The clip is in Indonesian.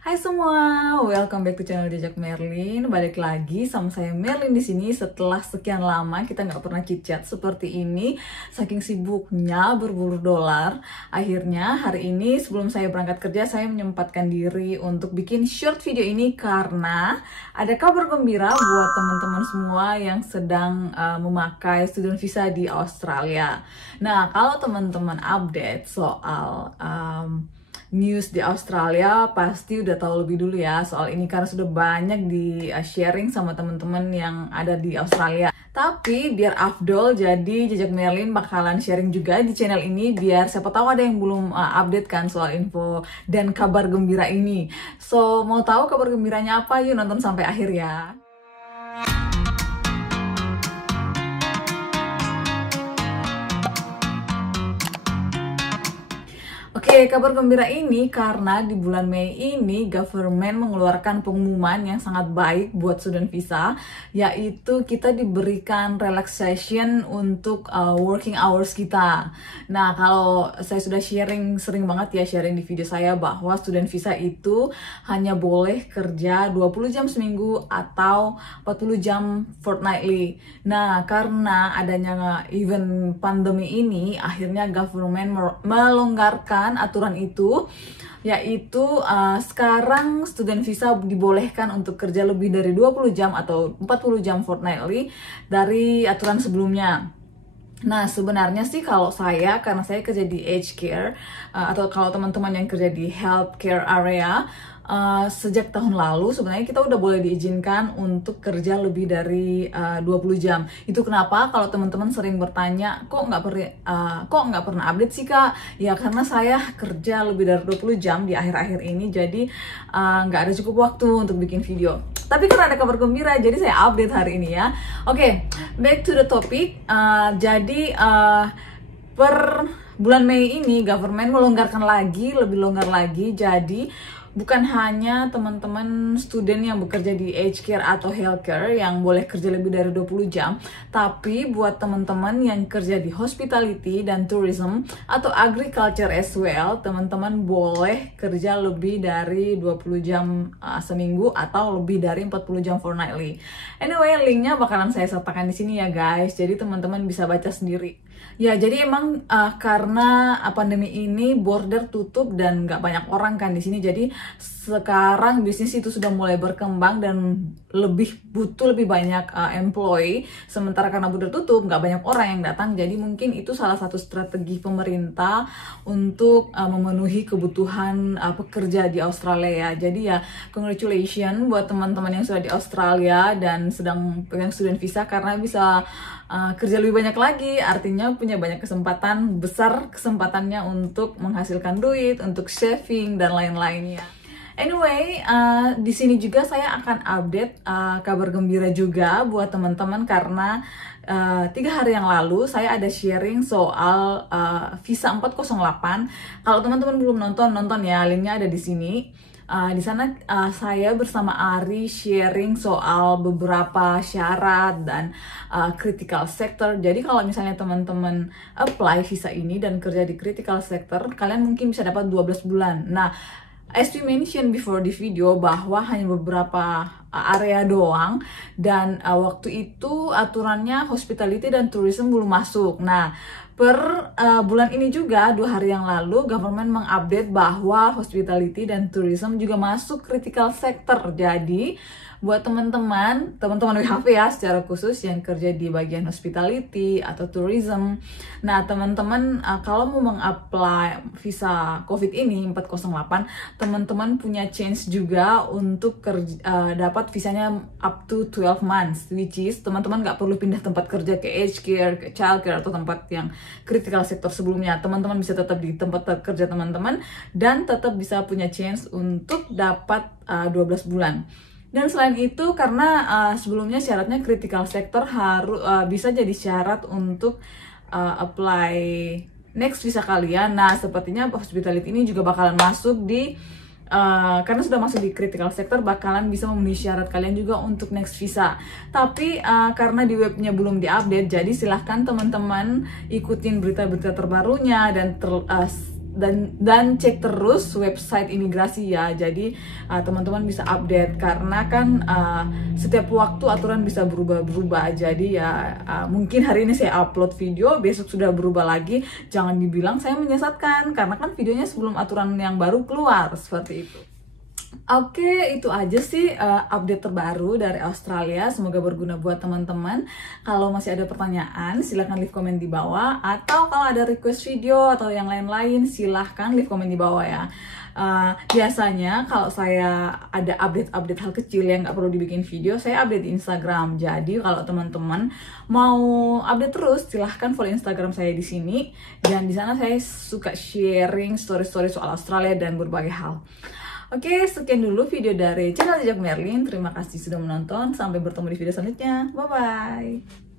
Hai semua, welcome back to channel Jejak Merlin. Balik lagi sama saya Merlin di sini setelah sekian lama kita nggak pernah chit-chat seperti ini. Saking sibuknya berburu dolar, akhirnya hari ini sebelum saya berangkat kerja saya menyempatkan diri untuk bikin short video ini karena ada kabar gembira buat teman-teman semua yang sedang memakai student visa di Australia. Nah, kalau teman-teman update soal news di Australia pasti udah tahu lebih dulu ya soal ini karena sudah banyak di sharing sama teman-teman yang ada di Australia. Tapi biar afdol, jadi Jejak Merlin bakalan sharing juga di channel ini biar siapa tahu ada yang belum update kan soal info dan kabar gembira ini. So, mau tahu kabar gembiranya apa? Yuk nonton sampai akhir ya. Oke, kabar gembira ini karena di bulan Mei ini government mengeluarkan pengumuman yang sangat baik buat student visa, yaitu kita diberikan relaxation untuk working hours kita. Nah, kalau saya sudah sering banget ya sharing di video saya bahwa student visa itu hanya boleh kerja 20 jam seminggu atau 40 jam fortnightly. Nah, karena adanya event pandemi ini, akhirnya government melonggarkan aturan itu, yaitu sekarang student visa dibolehkan untuk kerja lebih dari 20 jam atau 40 jam fortnightly dari aturan sebelumnya. Nah, sebenarnya sih kalau saya, karena saya kerja di aged care, atau kalau teman-teman yang kerja di healthcare area, sejak tahun lalu sebenarnya kita udah boleh diizinkan untuk kerja lebih dari 20 jam. Itu kenapa kalau teman-teman sering bertanya, kok nggak pernah update sih kak? Ya karena saya kerja lebih dari 20 jam di akhir-akhir ini, jadi nggak ada cukup waktu untuk bikin video. Tapi karena ada kabar gembira, jadi saya update hari ini ya. Oke, back to the topic. Jadi per bulan Mei ini government melonggarkan lagi, lebih longgar lagi. Jadi bukan hanya teman-teman student yang bekerja di aged care atau healthcare yang boleh kerja lebih dari 20 jam, tapi buat teman-teman yang kerja di hospitality dan tourism atau agriculture as well, teman-teman boleh kerja lebih dari 20 jam seminggu atau lebih dari 40 jam fortnightly. Anyway, linknya bakalan saya sertakan di sini ya guys, jadi teman-teman bisa baca sendiri. Ya, jadi emang karena pandemi ini border tutup dan nggak banyak orang kan di sini, jadi sekarang bisnis itu sudah mulai berkembang dan butuh lebih banyak employee. Sementara karena border tutup, nggak banyak orang yang datang, jadi mungkin itu salah satu strategi pemerintah untuk memenuhi kebutuhan pekerja di Australia ya. Jadi ya, congratulations buat teman-teman yang sudah di Australia dan sedang pegang student visa karena bisa kerja lebih banyak lagi, artinya punya banyak kesempatan, besar kesempatannya untuk menghasilkan duit, untuk saving dan lain-lainnya. Anyway, di sini juga saya akan update kabar gembira juga buat teman-teman karena 3 hari yang lalu saya ada sharing soal visa 408. Kalau teman-teman belum nonton ya, linknya ada di sini. Di sana saya bersama Ari sharing soal beberapa syarat dan critical sector. Jadi kalau misalnya teman-teman apply visa ini dan kerja di critical sector, kalian mungkin bisa dapat 12 bulan. Nah, as we mentioned before di video bahwa hanya beberapa area doang dan waktu itu aturannya hospitality dan tourism belum masuk. Nah, per bulan ini juga 2 hari yang lalu government mengupdate bahwa hospitality dan tourism juga masuk critical sector. Jadi buat teman-teman WHV ya secara khusus yang kerja di bagian hospitality atau tourism. Nah, teman-teman kalau mau mengapply visa COVID ini 408, teman-teman punya chance juga untuk dapat visanya up to 12 months, which is teman-teman nggak perlu pindah tempat kerja ke aged care, ke child care atau tempat yang critical sector sebelumnya. Teman-teman bisa tetap di tempat kerja teman-teman dan tetap bisa punya chance untuk dapat 12 bulan. Dan selain itu, karena sebelumnya syaratnya critical sector harus bisa jadi syarat untuk apply next visa kalian. Nah, sepertinya hospitality ini juga bakalan masuk di karena sudah masuk di critical sector, bakalan bisa memenuhi syarat kalian juga untuk next visa. Tapi karena di webnya belum diupdate, jadi silahkan teman-teman ikutin berita-berita terbarunya dan dan cek terus website imigrasi ya. Jadi teman-teman bisa update karena kan setiap waktu aturan bisa berubah-berubah. Jadi ya mungkin hari ini saya upload video, besok sudah berubah lagi. Jangan dibilang saya menyesatkan karena kan videonya sebelum aturan yang baru keluar, seperti itu. Oke, itu aja sih update terbaru dari Australia. Semoga berguna buat teman-teman. Kalau masih ada pertanyaan, silahkan leave komen di bawah. Atau kalau ada request video atau yang lain-lain, silahkan leave komen di bawah ya. Biasanya kalau saya ada update-update hal kecil yang nggak perlu dibikin video, saya update di Instagram. Jadi kalau teman-teman mau update terus, silahkan follow Instagram saya di sini. Dan di sana saya suka sharing story-story soal Australia dan berbagai hal. Oke, sekian dulu video dari channel Jejak Merlin. Terima kasih sudah menonton. Sampai bertemu di video selanjutnya. Bye-bye.